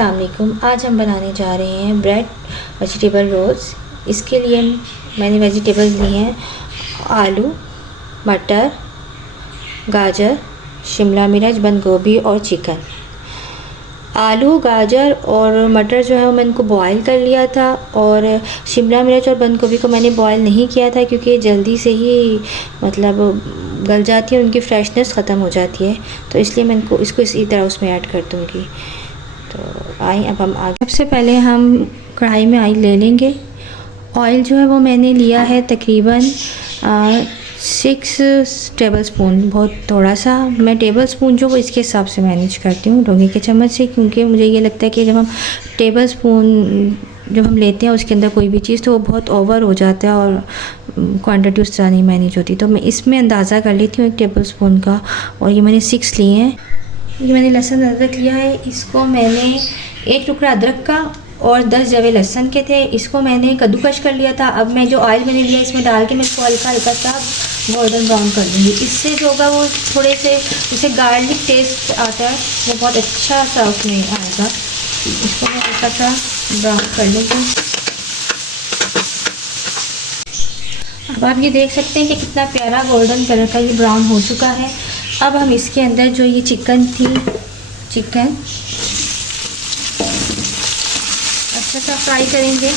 अस्सलाम वालेकुम। आज हम बनाने जा रहे हैं ब्रेड वेजिटेबल रोल्स। इसके लिए मैंने वेजिटेबल्स लिए हैं आलू, मटर, गाजर, शिमला मिर्च, बंद गोभी और चिकन। आलू, गाजर और मटर जो है वो मैंने इनको बॉईल कर लिया था, और शिमला मिर्च और बंद गोभी को मैंने बॉईल नहीं किया था क्योंकि जल्दी से ही मतलब गल जाती है, उनकी फ्रेशनेस ख़त्म हो जाती है, तो इसलिए मैं इसको इसी तरह उसमें ऐड कर दूँगी। तो आइए अब हम आगे। सबसे पहले हम कढ़ाई में ऑयल ले लेंगे। ऑयल जो है वो मैंने लिया है तकरीबन 6 टेबल स्पून, बहुत थोड़ा सा। मैं टेबल स्पून जो वो इसके हिसाब से मैनेज करती हूँ लोहे के चम्मच से, क्योंकि मुझे ये लगता है कि जब हम टेबल स्पून जब हम लेते हैं उसके अंदर कोई भी चीज़, तो वो बहुत ओवर हो जाता है और क्वांटिटी उस तरह नहीं मैनेज होती। तो मैं इसमें अंदाज़ा कर लेती हूँ 1 टेबल स्पून का, और ये मैंने 6 लिए हैं। ये मैंने लहसुन अदरक लिया है, इसको मैंने 1 टुकड़ा अदरक का और 10 जवे लहसुन के थे, इसको मैंने कद्दूकश कर लिया था। अब मैं जो ऑयल मैंने लिया इसमें डाल के मैं इसको हल्का हल्का सा गोल्डन ब्राउन कर दूँगी। इससे जो होगा वो थोड़े से उसे गार्लिक टेस्ट आता है, वो बहुत अच्छा सा उसमें आएगा। इसको मैं हल्का सा ब्राउन कर लूँगी। अब आप ये देख सकते हैं कि कितना प्यारा गोल्डन कलर का ये ब्राउन हो चुका है। अब हम इसके अंदर जो ये चिकन अच्छा सा फ्राई करेंगे।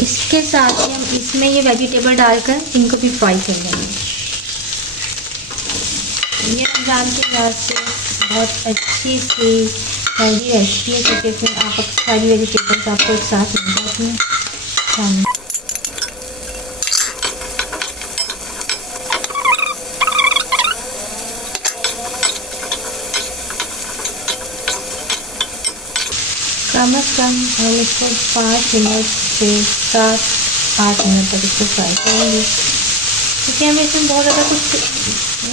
इसके साथ ही हम इसमें ये वेजिटेबल डालकर इनको भी फ्राई कर लेंगे। ये रमज़ान के बाद से बहुत अच्छी सी हेल्दी रेसिपी है, क्योंकि फिर आप सारी वेजिटेबल्स आपको एक साथ मिल जाती हैं खाने। कम से कम हम इसको 5 मिनट से 7-8 मिनट तक इसको फ्राई करेंगे, क्योंकि हमें इसमें बहुत ज़्यादा कुछ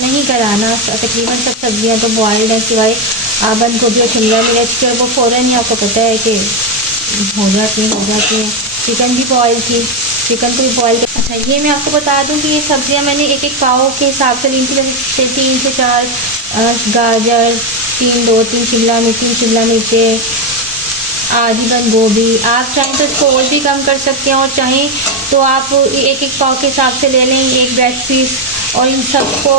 नहीं कराना। तकरीबन सब सब्जियां तो बॉयल्ड है, सिवाय बंद गोभी और शिमला मिर्च के, वो फ़ौरन ही आपको पता है कि हो जाती हैं। चिकन भी बॉयल थी, चिकन को भी बॉयल। अच्छा, ये मैं आपको बता दूं कि ये सब्जियां मैंने एक पाव के हिसाब से ली थी। जैसे 3 से 4 गाजर, 2-3 शिमला मिर्चें, आधी बंद गोभी। आप चाहें तो इसको और भी कम कर सकते हैं, और चाहें तो आप एक पाव के हिसाब से ले लें, 1 ब्रेड पीस। और इन सबको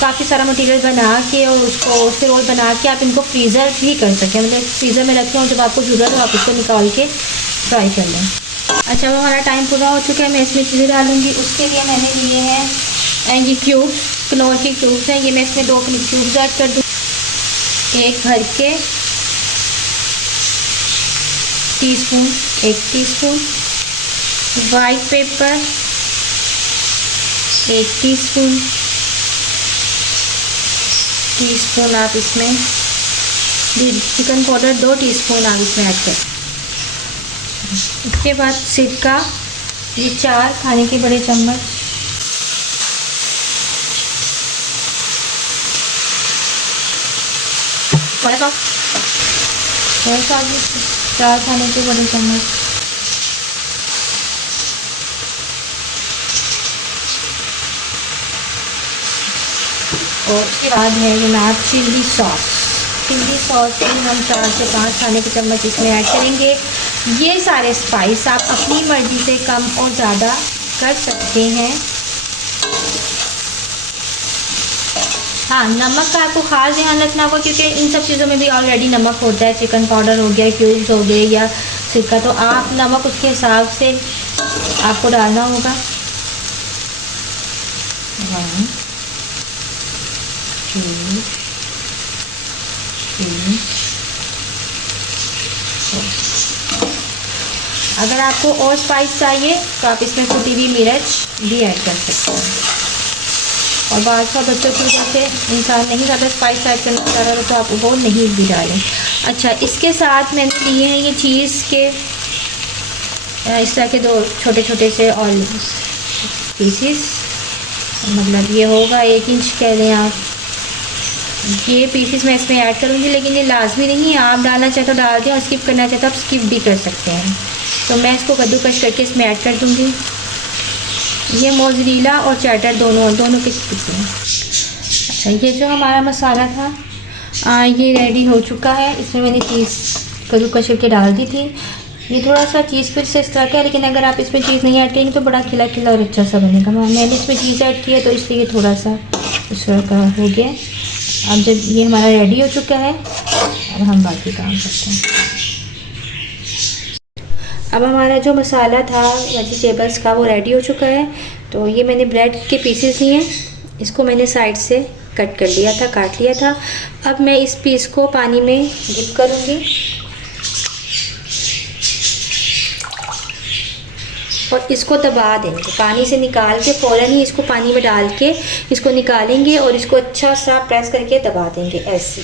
काफ़ी सारा मटेरियल बना के और उसको फिर रोल बना के आप इनको फ्रीज़र भी कर सकते हैं, मतलब फ्रीज़र में रखें और जब आपको ज़रूरत हो आप इसको निकाल के फ्राई कर लें। अच्छा, अब हमारा टाइम पूरा हो चुका है, मैं इसमें चीज़ें डालूँगी। उसके लिए मैंने लिए हैं ये क्यूब्स, कनौर के क्यूब्स हैं। ये मैं इसमें 2 क्यूब्स ऐड कर दूँ। 1 भर के teaspoon, 1 teaspoon white paper, 1 teaspoon आप इसमें चिकन पाउडर 2 टीस्पून आप इसमें ऐड करें। इसके बाद सिरका, ये 4 खाने के बड़े चम्मच, सोया सॉस 4 खाने के बड़े चम्मच, और उसके बाद है जनाब चिल्ली सॉस भी हम 4 से 5 खाने के चम्मच इसमें ऐड करेंगे। ये सारे स्पाइस आप अपनी मर्ज़ी से कम और ज़्यादा कर सकते हैं। हाँ, नमक का आपको ख़ास ध्यान रखना होगा, क्योंकि इन सब चीज़ों में भी ऑलरेडी नमक होता है। चिकन पाउडर हो गया, क्यूब्स हो गए या सिरका, तो आप नमक उसके हिसाब से आपको डालना होगा। 1 2 3 4। अगर आपको और स्पाइस चाहिए तो आप इसमें कुटी हुई मिर्च भी ऐड कर सकते हैं। और बाद का बच्चों की वजह से इंसान नहीं ज़्यादा स्पाइस ऐड करना चाह रहा तो आप वो नहीं भी डालें। अच्छा, इसके साथ मैंने लिए हैं ये चीज़ के इस तरह के 2 छोटे छोटे से और पीसीस, मतलब ये होगा 1 इंच कह लें आप। ये पीसेस मैं इसमें ऐड करूँगी, लेकिन ये लाजमी नहीं है, आप डालना चाहे तो डाल दें और स्किप करना चाहे तो आप स्किप भी कर सकते हैं। तो मैं इसको कद्दूकस करके इसमें ऐड कर दूँगी। ये मोज़रेला और चेडर दोनों के पीस हैं। अच्छा, ये जो हमारा मसाला था ये रेडी हो चुका है। इसमें मैंने चीज़ कद्दूकस करके डाल दी थी। ये थोड़ा सा चीज़ फिर से इस तरह का है, लेकिन अगर आप इसमें चीज़ नहीं ऐड करेंगे तो बड़ा खिला खिला और अच्छा सा बनेगा। मैंने इसमें चीज़ ऐड की है तो इसलिए थोड़ा सा इस तरह का हो गया। अब जब ये हमारा रेडी हो चुका है, अब हम बाकी काम करते हैं। अब हमारा जो मसाला था वेजिटेबल्स का वो रेडी हो चुका है। तो ये मैंने ब्रेड के पीसेस लिए हैं, इसको मैंने साइड से कट कर लिया था, काट लिया था। अब मैं इस पीस को पानी में डिप करूँगी और इसको दबा देंगे। पानी से निकाल के फ़ौरन ही इसको पानी में डाल के इसको निकालेंगे और इसको अच्छा सा प्रेस करके दबा देंगे ऐसे।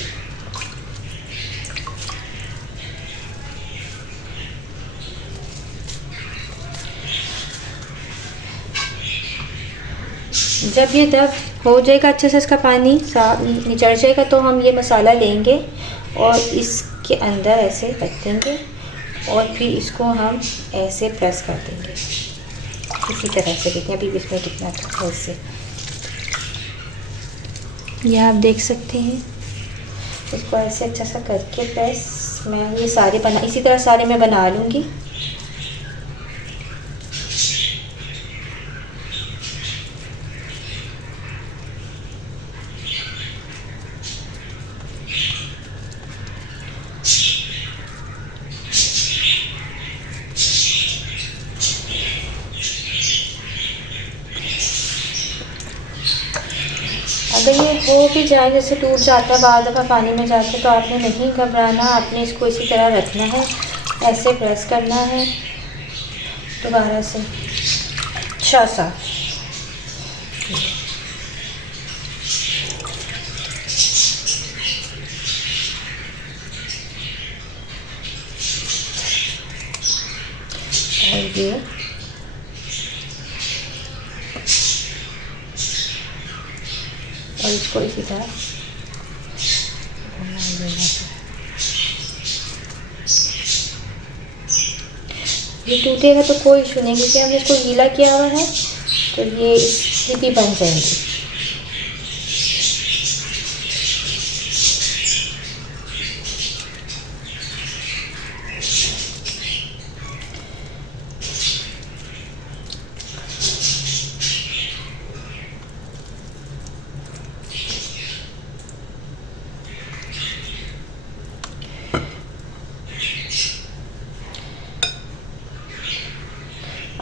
जब ये दब हो जाएगा अच्छे से, इसका पानी साफ निचड़ जाएगा, तो हम ये मसाला लेंगे और इसके अंदर ऐसे रख देंगे और फिर इसको हम ऐसे प्रेस कर देंगे इसी तरह से। देखिए अभी इसमें कितना था ऐसे, ये आप देख सकते हैं। इसको ऐसे अच्छा सा करके प्रेस, मैं ये सारे इसी तरह सारे मैं बना लूँगी। अगर ये हो भी जाए, जैसे टूट जाता है बाद दफ़ा पानी में जाके, तो आपने नहीं घबराना, आपने इसको इसी तरह रखना है, ऐसे प्रेस करना है दोबारा से अच्छा सा। और ये और इसको इसी तरह ये टूटेगा तो कोई इशू नहीं, क्योंकि हमने इसको गीला किया हुआ है, तो ये स्थिति बन जाएगी।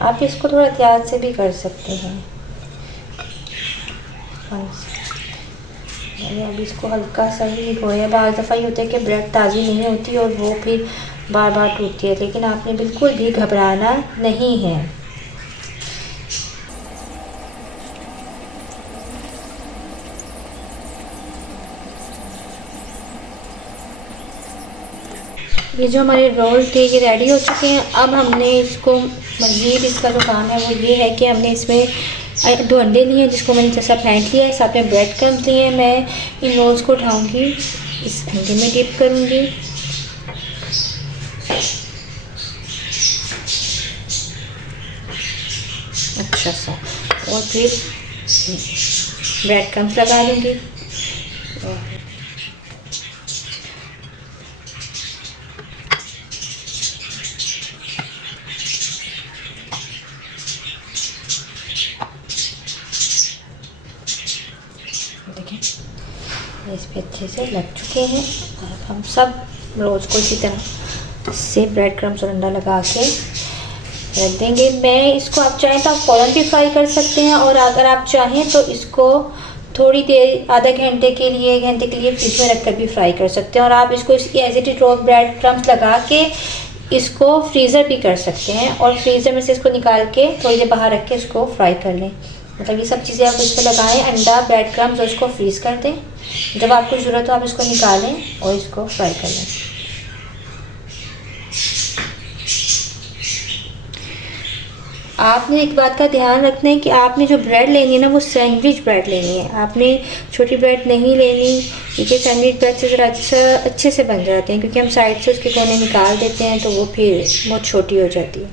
आप इसको थोड़ा एहतियात से भी कर सकते हैं। मैंने अभी इसको हल्का सा ही धोया। बाज़ दफ़ा ये होता है कि ब्रेड ताज़ी नहीं होती और वो फिर बार बार टूटती है, लेकिन आपने बिल्कुल भी घबराना नहीं है। ये जो हमारे रोल थे ये रेडी हो चुके हैं। अब हमने इसको मज़ीद इसका जो काम है वो ये है कि हमने इसमें 2 अंडे लिए हैं, जिसको मैंने जैसा फेंट लिया है, साथ में ब्रेड क्रम्स लिए हैं। मैं इन रोल्स को उठाऊंगी, इस अंडे में डिप करूंगी अच्छा सा, और फिर ब्रेड क्रम्स लगा लूँगी। इस पे अच्छे से लग चुके हैं। अब हम सब रोज़ को इसी तरह से ब्रेड क्रम्स और अंडा लगा के रख देंगे। मैं इसको, आप चाहें तो आप फ़ौरन भी फ्राई कर सकते हैं, और अगर आप चाहें तो इसको थोड़ी देर, आधे घंटे के लिए, 1 घंटे के लिए फ्रिज में रख कर भी फ्राई कर सकते हैं। और आप इसको एज इट इज रोज़ ब्रेड क्रम्स लगा के इसको फ्रीज़र भी कर सकते हैं, और फ्रीज़र में से इसको निकाल के थोड़ी देर बाहर रख के इसको फ्राई कर लें। मतलब ये सब चीज़ें आप इस पर लगाएं, अंडा, ब्रेड क्रम्स, और इसको फ्रीज़ कर दें। जब आपको ज़रूरत हो आप इसको निकालें और इसको फ्राई कर लें। आपने एक बात का ध्यान रखना है कि आपने जो ब्रेड लेनी है ना, वो सैंडविच ब्रेड लेनी है, आपने छोटी ब्रेड नहीं लेनी, क्योंकि सैंडविच ब्रेड से ज़रा अच्छे से बन जाते हैं, क्योंकि हम साइड से उसके कोने निकाल देते हैं तो वो फिर बहुत छोटी हो जाती है।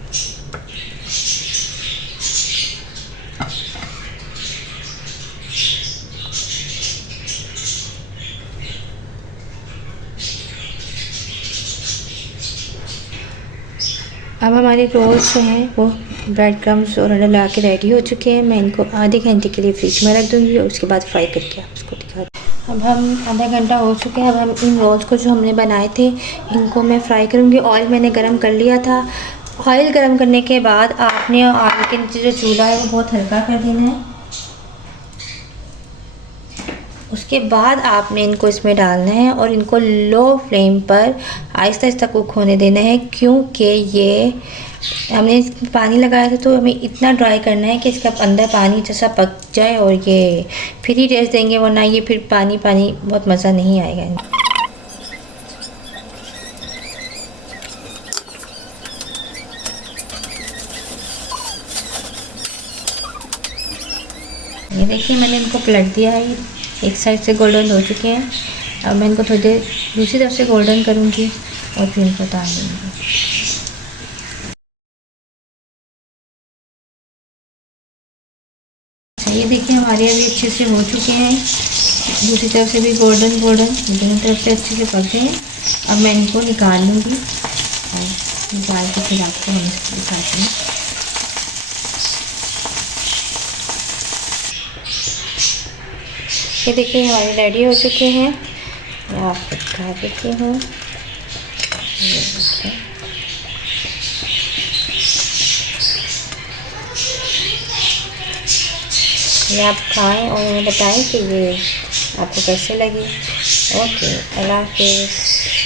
अब हमारे रोल्स जो हैं वो ब्रेड क्रम्स और अंडा ला के रेडी हो चुके हैं। मैं इनको आधे घंटे के लिए फ्रिज में रख दूँगी और उसके बाद फ्राई करके आप उसको दिखा दूँ। अब हम आधा घंटा हो चुके हैं। अब हम इन रोल्स को जो हमने बनाए थे इनको मैं फ्राई करूँगी। ऑयल मैंने गरम कर लिया था। ऑयल गरम करने के बाद आपने ऑयल के नीचे जो चूल्हा है वो बहुत हल्का कर देना है। उसके बाद आपने इनको इसमें डालना है और इनको लो फ्लेम पर आहिस्ता आहिस्ता कुक होने देना है, क्योंकि ये हमने पानी लगाया था तो हमें इतना ड्राई करना है कि इसका अंदर पानी जैसा पक जाए और ये फिर ही टेस्ट देंगे, वरना ये फिर पानी पानी बहुत मज़ा नहीं आएगा। ये देखिए मैंने इनको पलट दिया है, एक साइड से गोल्डन हो चुके हैं। अब मैं इनको थोड़ी देर दूसरी तरफ से गोल्डन करूँगी और फिर इनको उतार दूँगी। ये देखिए हमारे अभी अच्छे से हो चुके हैं, दूसरी तरफ से भी गोल्डन गोल्डन, दोनों तरफ से अच्छे से पक गए हैं। अब मैं इनको निकाल लूँगी और निकाल के फिर आपको हम इसको दिखाते हैं। ये देखिए हमारे रेडी हो चुके हैं, मैं आपको दिखा देती हूँ। ये आप खाएं और हमें बताएं कि ये आपको कैसे लगी। ओके, अल्लाह हाफिज़।